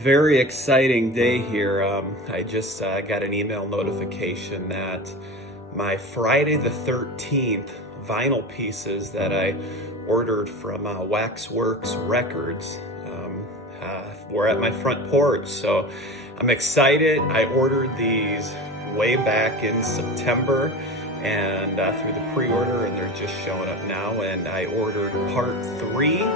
Very exciting day here. I just got an email notification that my Friday the 13th vinyl pieces that I ordered from Waxworks Records were at my front porch. So I'm excited. I ordered these way back in September and through the pre-order, and they're just showing up now. And I ordered part 3.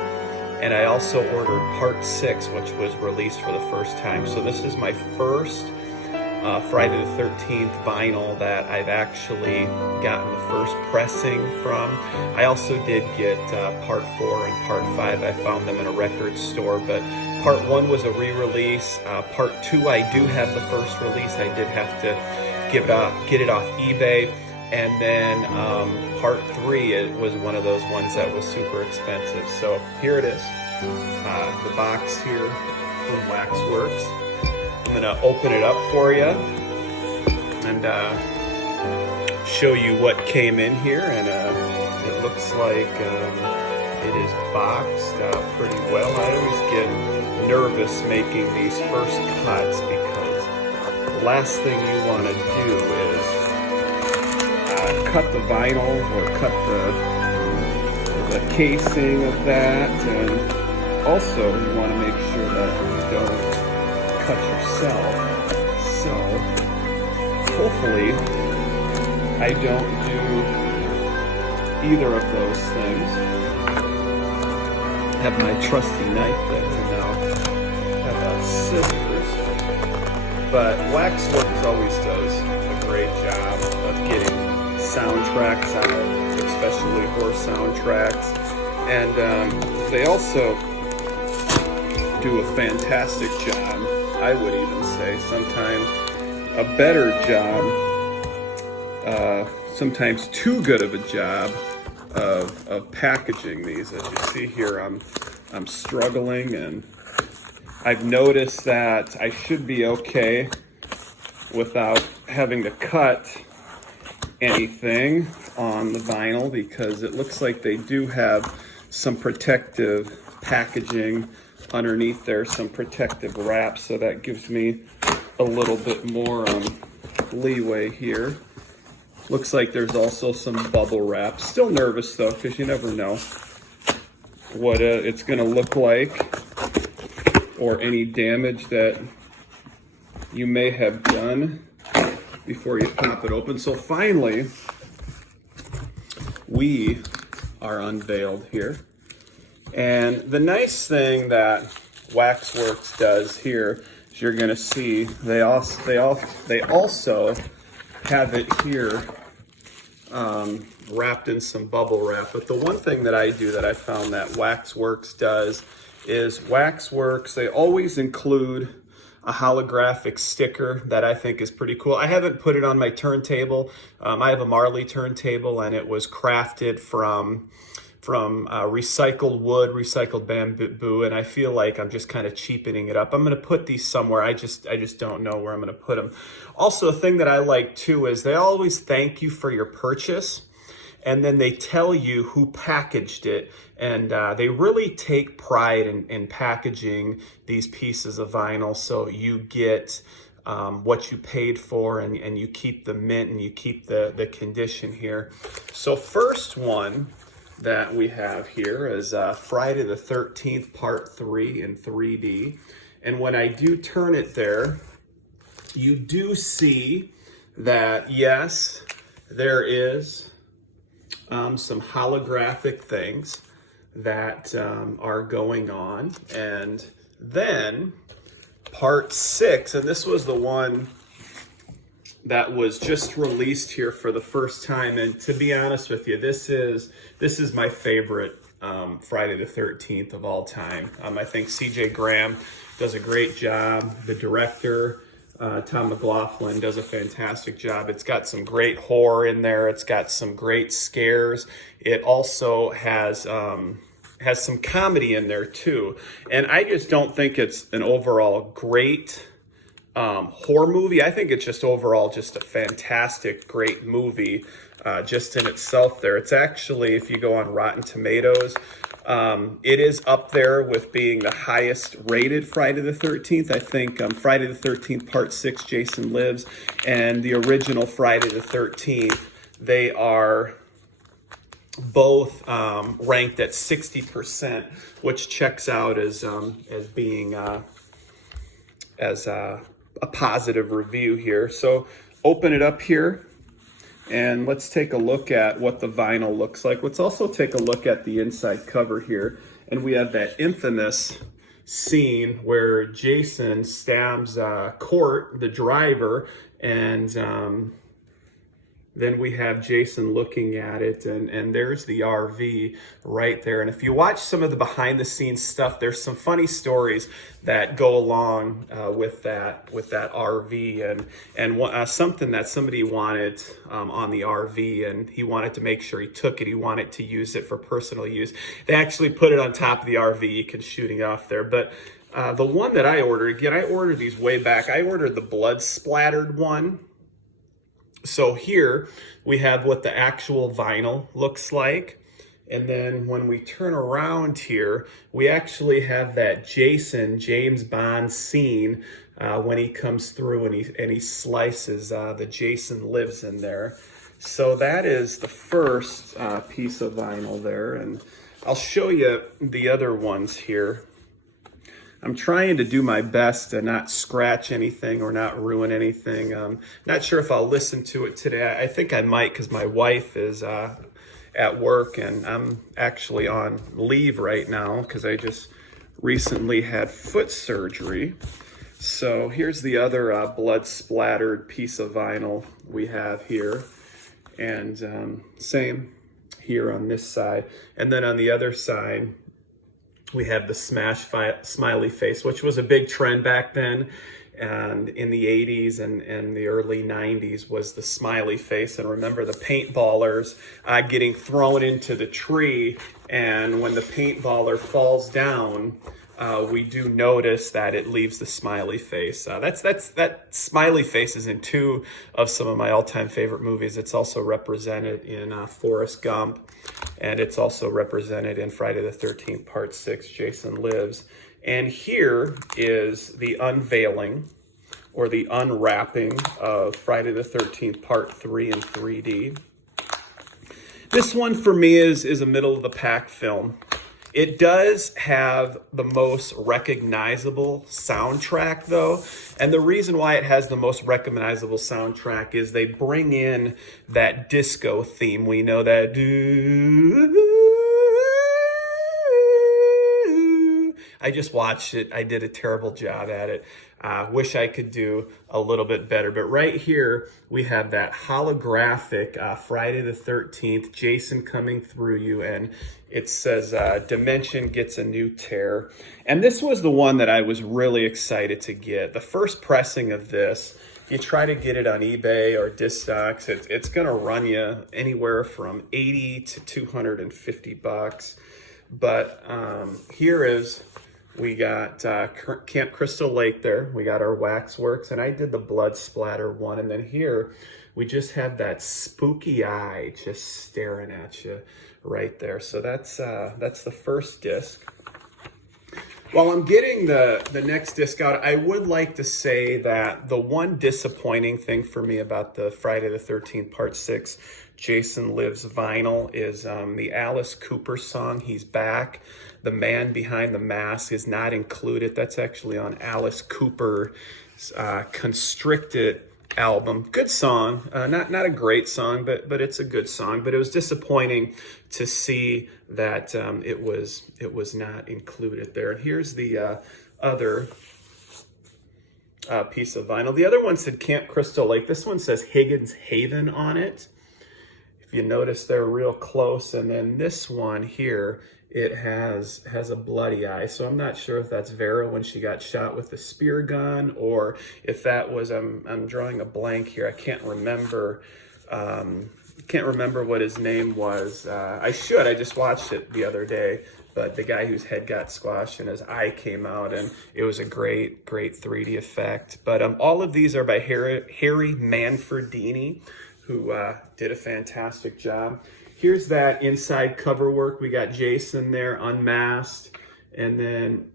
And I also ordered part 6, which was released for the first time. So this is my first Friday the 13th vinyl that I've actually gotten the first pressing from. I also did get part 4 and part 5. I found them in a record store, but part 1 was a re-release. Part 2, I do have the first release. I did have to get it off eBay. And then part 3, it was one of those ones that was super expensive. So here it is, the box here from Waxworks. I'm gonna open it up for you and show you what came in here. And it looks like it is boxed pretty well. I always get nervous making these first cuts because the last thing you want to do is cut the vinyl or cut the casing of that, and also you want to make sure that you don't cut yourself. So hopefully I don't do either of those things. I have my trusty knife there now. I have scissors, but Waxworks always does a great job of getting soundtracks out, especially horror soundtracks, and they also do a fantastic job. I would even say sometimes a better job, sometimes too good of a job of packaging these. As you see here, I'm struggling, and I've noticed that I should be okay without having to cut anything on the vinyl, because it looks like they do have some protective packaging underneath there, some protective wrap, so that gives me a little bit more leeway here. Looks like there's also some bubble wrap. Still nervous though, because you never know what it's gonna look like or any damage that you may have done before you pop it open. So finally, we are unveiled here. And the nice thing that Waxworks does here is you're gonna see they also have it here wrapped in some bubble wrap. But the one thing that I do that I found that Waxworks does is Waxworks, they always include a holographic sticker that I think is pretty cool. I haven't put it on my turntable. I have a Marley turntable, and it was crafted from recycled wood, recycled bamboo, and I feel like I'm just kind of cheapening it up. I'm gonna put these somewhere. I just don't know where I'm gonna put them. Also, a thing that I like too is they always thank you for your purchase, and then they tell you who packaged it, and they really take pride in packaging these pieces of vinyl so you get what you paid for, and you keep the mint and you keep the condition here. So first one that we have here is Friday the 13th part 3 in 3D. And when I do turn it there, you do see that yes, there is some holographic things that are going on. And then part 6, and this was the one that was just released here for the first time. And to be honest with you, this is my favorite Friday the 13th of all time. I think CJ Graham does a great job. The director, Tom McLaughlin, does a fantastic job. It's got some great horror in there. It's got some great scares. It also has some comedy in there too. And I just don't think it's an overall great horror movie. I think it's just overall just a fantastic, great movie. just in itself there. It's actually, if you go on Rotten Tomatoes, it is up there with being the highest rated Friday the 13th. I think Friday the 13th Part 6, Jason Lives, and the original Friday the 13th, they are both ranked at 60%, which checks out as being as a positive review here. So open it up here and let's take a look at what the vinyl looks like. Let's also take a look at the inside cover here. And we have that infamous scene where Jason stabs Court, the driver, and then we have Jason looking at it, and there's the RV right there. And if you watch some of the behind the scenes stuff, there's some funny stories that go along with that RV, and something that somebody wanted on the RV, and he wanted to make sure he took it. He wanted to use it for personal use. They actually put it on top of the RV. You can shooting off there, but the one that I ordered, again, I ordered these way back. I ordered the blood splattered one. So here we have what the actual vinyl looks like. And then when we turn around here, we actually have that James Bond scene when he comes through and he slices the Jason Lives in there. So that is the first piece of vinyl there. And I'll show you the other ones here. I'm trying to do my best to not scratch anything or not ruin anything. Not sure if I'll listen to it today. I think I might, because my wife is at work and I'm actually on leave right now because I just recently had foot surgery. So here's the other blood splattered piece of vinyl we have here. And same here on this side. And then on the other side, we have the smash smiley face, which was a big trend back then. And in the 80s and the early 90s was the smiley face. And remember the paintballers getting thrown into the tree. And when the paintballer falls down, we do notice that it leaves the smiley face. That smiley face is in two of some of my all-time favorite movies. It's also represented in Forrest Gump. And it's also represented in Friday the 13th, Part 6, Jason Lives. And here is the unveiling, or the unwrapping of Friday the 13th, Part 3 in 3D. This one for me is a middle-of-the-pack film. It does have the most recognizable soundtrack, though. And the reason why it has the most recognizable soundtrack is they bring in that disco theme. We know that. I just watched it. I did a terrible job at it. Wish I could do a little bit better. But right here, we have that holographic Friday the 13th, Jason coming through you. And it says, Dimension gets a new tear. And this was the one that I was really excited to get. The first pressing of this, if you try to get it on eBay or Discogs, it's going to run you anywhere from 80 to 250 bucks. But here is... We got Camp Crystal Lake there. We got our waxworks, and I did the blood splatter one. And then here, we just have that spooky eye just staring at you right there. So that's the first disc. While I'm getting the next disc out, I would like to say that the one disappointing thing for me about the Friday the 13th Part 6 Jason Lives vinyl is the Alice Cooper song, He's Back. The Man Behind the Mask is not included. That's actually on Alice Cooper's Constricted album. Good song, not a great song, but it's a good song. But it was disappointing to see that it was not included there. And here's the other piece of vinyl. The other one said Camp Crystal Lake. This one says Higgins Haven on it. If you notice, they're real close. And then this one here, it has a bloody eye. So I'm not sure if that's Vera when she got shot with the spear gun, or if that was, I'm drawing a blank here. I can't remember what his name was. I just watched it the other day, but the guy whose head got squashed and his eye came out, and it was a great 3D effect. But all of these are by Harry Manfredini. who did a fantastic job. Here's that inside cover work. We got Jason there unmasked, and then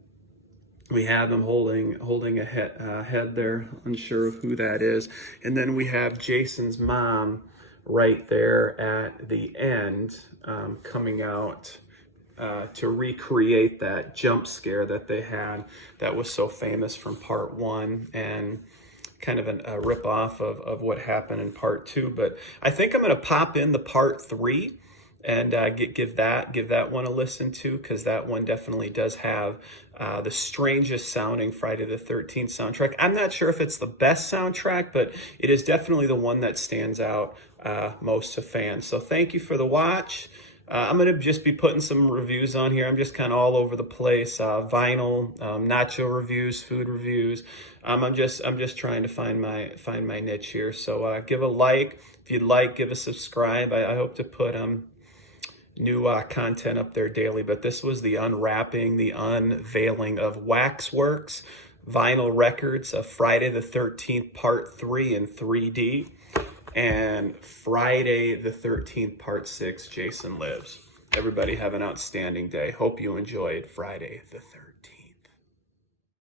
we have him holding a head there, unsure of who that is. And then we have Jason's mom right there at the end, coming out to recreate that jump scare that they had that was so famous from part 1, and kind of a rip off of what happened in part 2. But I think I'm going to pop in the part 3 and give that one a listen to, because that one definitely does have the strangest sounding Friday the 13th soundtrack. I'm not sure if it's the best soundtrack, but it is definitely the one that stands out most to fans. So thank you for the watch. I'm going to just be putting some reviews on here. I'm just kind of all over the place. Vinyl, nacho reviews, food reviews. I'm just trying to find my niche here. So give a like if you'd like. Give a subscribe. I hope to put new content up there daily. But this was the unwrapping, the unveiling of Waxworks vinyl records of Friday the 13th Part 3 in 3D. And Friday the 13th, Part 6, Jason Lives. Everybody have an outstanding day. Hope you enjoyed Friday the 13th.